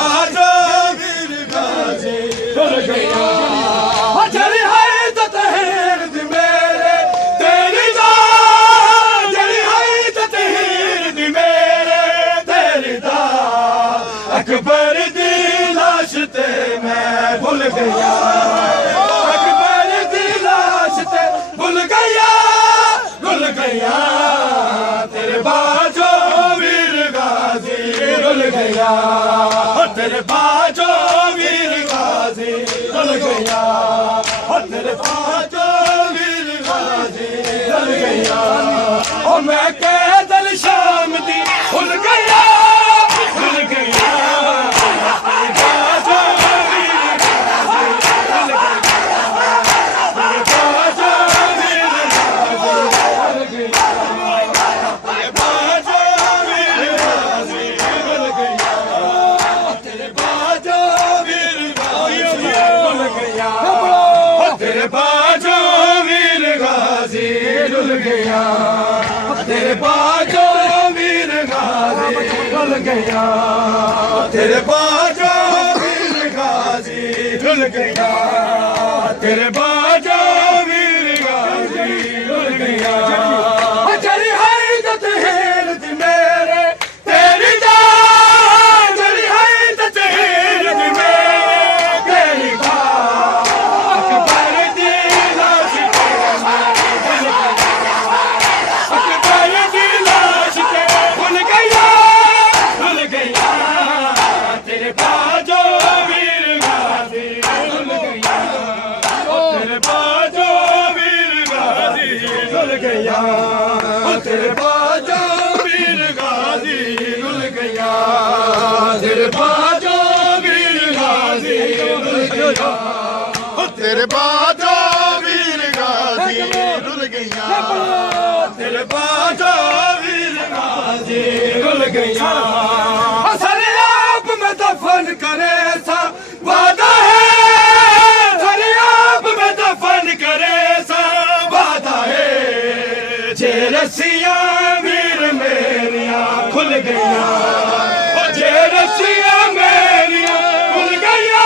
बाजो वीर गाजी रुल गया जड़ी है तो तहरीर दी मेरे तेरी दा जड़ी है तो तहरीर दी मेरे तेरी दा अकबर दी लाश ते मैं भूल गया अकबर दी लाश ते भूल गया तेरे बाजो वीर गाजी रुल गया तेरे बाजो वीर गाजी रुल गया तेरे बाजो वीर गाजी रुल गया और मैं कैदल शाम दी भूल गया तेरे बाजो वीर गाजी रुल गया तेरे बाजो वीर गाजी रुल गया तेरे बाजो वीर गाजी रुल गया तेरे बाजो वीर गाजी रुल गया जड़ी है तो तहरीर दी मेरे तेरी दा जड़ी है तो तहरीर दी मेरे तेरी दा तेरे बाजो वीर गाजी रुल गया तेरे बाजो वीर गाजी रुल गया तेरे बाजो वीर गाजी रुल गया तेरे बाजो वीर गाजी रुल गया सरे आप में दफन करे सा वादा है सरे आप में दफन करे सा वादा है रसिया वीर मेरिया खुल गया जे रसिया मेरिया खुल गया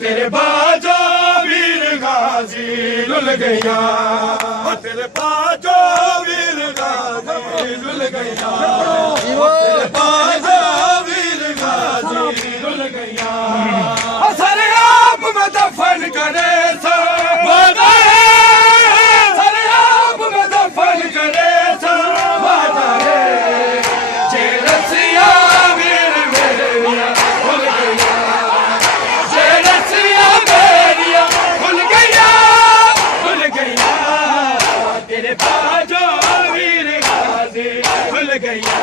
तेरे बाजो वीर गाजी रुल गया तेरे बाजो वीर गाजी रुल गया तेरे बाजो वीर गाजी रुल गया सारे आप में दफन करे सा वादा है तेरे बाजो वीर गाजी रुल गया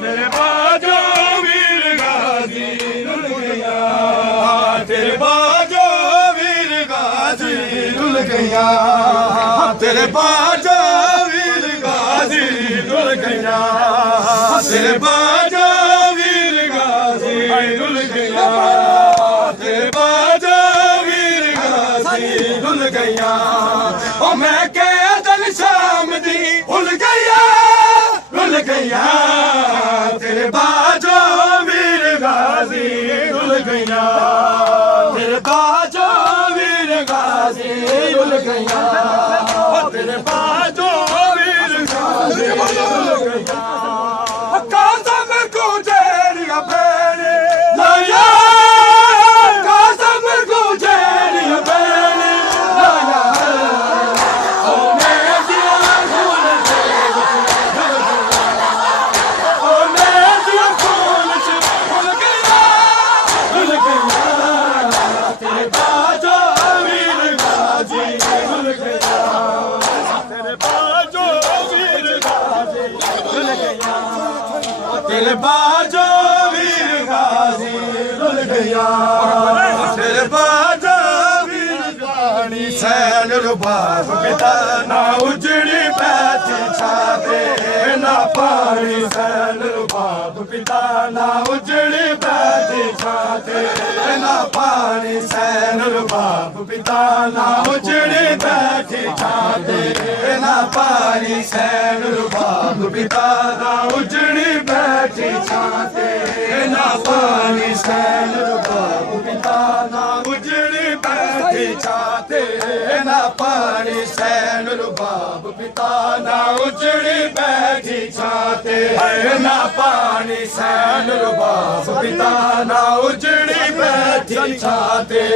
तेरे बाजो वीर गाजी रुल गया तेरे बाजो वीर गाजी रुल गया तेरे बाजो वीर गाजी रुल गया तेरे बाजो वीर गाजी रुल गया तेरे बाजो वीर गाजी रुल गया और मैं शाम दी भूल गया तेरे बाजो वीर गाजी रुल गया तेरे बाजो वीर गाजी रुल गया तेरे बाजो वीर गाजी रुल गया कसम को जेरिया बेने लाया कसम को जेरिया बेने लाया तेरे बाजो वीर गाजी रुल गया तेरे बाजो वीर गानी सैल रुबाब पिता ना उजड़ी पैती छाप ਛਾਤੇ ਨਾ ਪਾਣੀ ਸੈਨ ਬਾਪ ਪਿਤਾ ਨਾ ਉਜੜੀ ਬੈਠੀ ਛਾਤੇ ਨਾ ਪਾਣੀ ਸੈਨ ਬਾਪ ਪਿਤਾ ਨਾ ਉਜੜੀ ਬੈਠੀ ਛਾਤੇ ਨਾ ਪਾਣੀ ਸੈਨ ਬਾਪ ਪਿਤਾ ਨਾ ਉਜੜੀ ਬੈਠੀ ਛਾਤੇ ਨਾ ਪਾਣੀ ਸੈਨ ਬਾਪ ਪਿਤਾ ਨਾ ਉਜੜੀ ਬੈਠੀ ਛਾਤੇ ਨਾ ਪਾਣੀ ਸੈਨ ਬਾਪ ਪਿਤਾ ਨਾ ਉਜੜੀ ਬੈਠੀ ਛਾਤੇ ਨਾ ਪਾਣੀ ਸੈਨ ਬਾਪ ਪਿਤਾ ਨਾ ਉਜੜੀ ਬੈਠੀ ਛਾਤੇ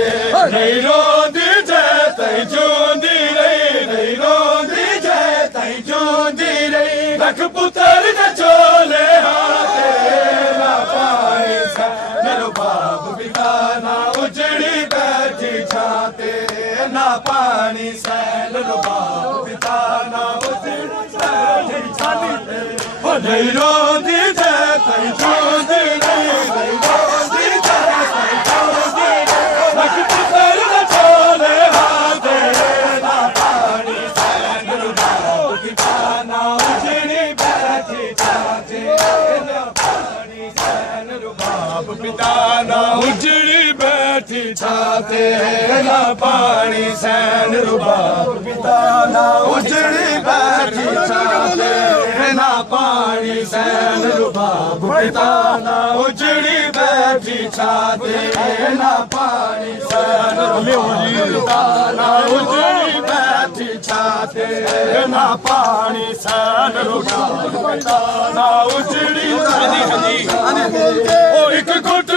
ਨਹੀਂ ਰੋਂਦੀ ਜੈ ਤੈ ਜਿਉਂਦੀ ਰਹੀ ਨਹੀਂ ਰੋਂਦੀ ਜੈ ਤੈ ਜਿਉਂਦੀ ਰਹੀ ਲੱਖ ਪੁੱਤਰ ਦੇ ਚੋਲੇ ਹਾਤੇ ਨਾ ਪਾਣੀ ਸੈਨ ਬਾਪ ਪਿਤਾ ਨਾ ਉਜੜੀ ਬੈਠੀ ਛਾਤੇ ਨਾ ਪਾਣੀ ਸੈਨ ਬਾਪ ਪਿਤਾ ਨਾ ਉਜੜੀ ਬੈਠੀ ਛਾਤੇ ਉਹ ਨਹੀਂ ਰੋਂਦੀ ਜੈ ਤੈ ਜਿਉਂਦੀ ਰਹੀ ਨਹੀਂ ਰੋਂਦੀ ਜੈ ਤੈ ਜਿਉਂਦੀ ਰਹੀ ਲੱਖ ਪੁੱਤਰ ਦੇ ਚੋਲੇ ਹਾਤੇ ਨਾ ਪਾਣੀ ਸੈਨ ਬਾਪ ਪਿਤਾ ਨਾ ਉਜੜੀ ਬੈਠੀ ਛਾਤੇ ਨਾ ਪਾਣੀ ਸੈਨ ਬਾਪ ਪਿਤਾ ਨਾ ਉਜੜੀ ਬੈਠੀ ਛਾਤੇ ਨਾ ਪਾਣੀ ਸੈਨ ਬਾਪ ਪਿਤਾ ਨਾ ਉਜੜੀ ਬੈਠੀ ਛਾਤੇ ਨਾ ਪਾਣੀ ਸੈਨ ਬਾਪ ਪਿਤਾ ਨਾ ਉਜੜੀ ਬੈਠੀ ਛਾਤੇ ਨਾ ਪਾਣੀ ਸੈਨ ਪਿਤਾ ਨਾ ਉਜੜੀ ਬੈਠੀ ਛਾਤੇ ਨਾ ਪਾਣੀ ਸੈਨ ਬਾਪ ਪਿਤਾ ਨਾ ਉਜੜੀ ਉਹ ਇੱਕ ਘੁੱਟ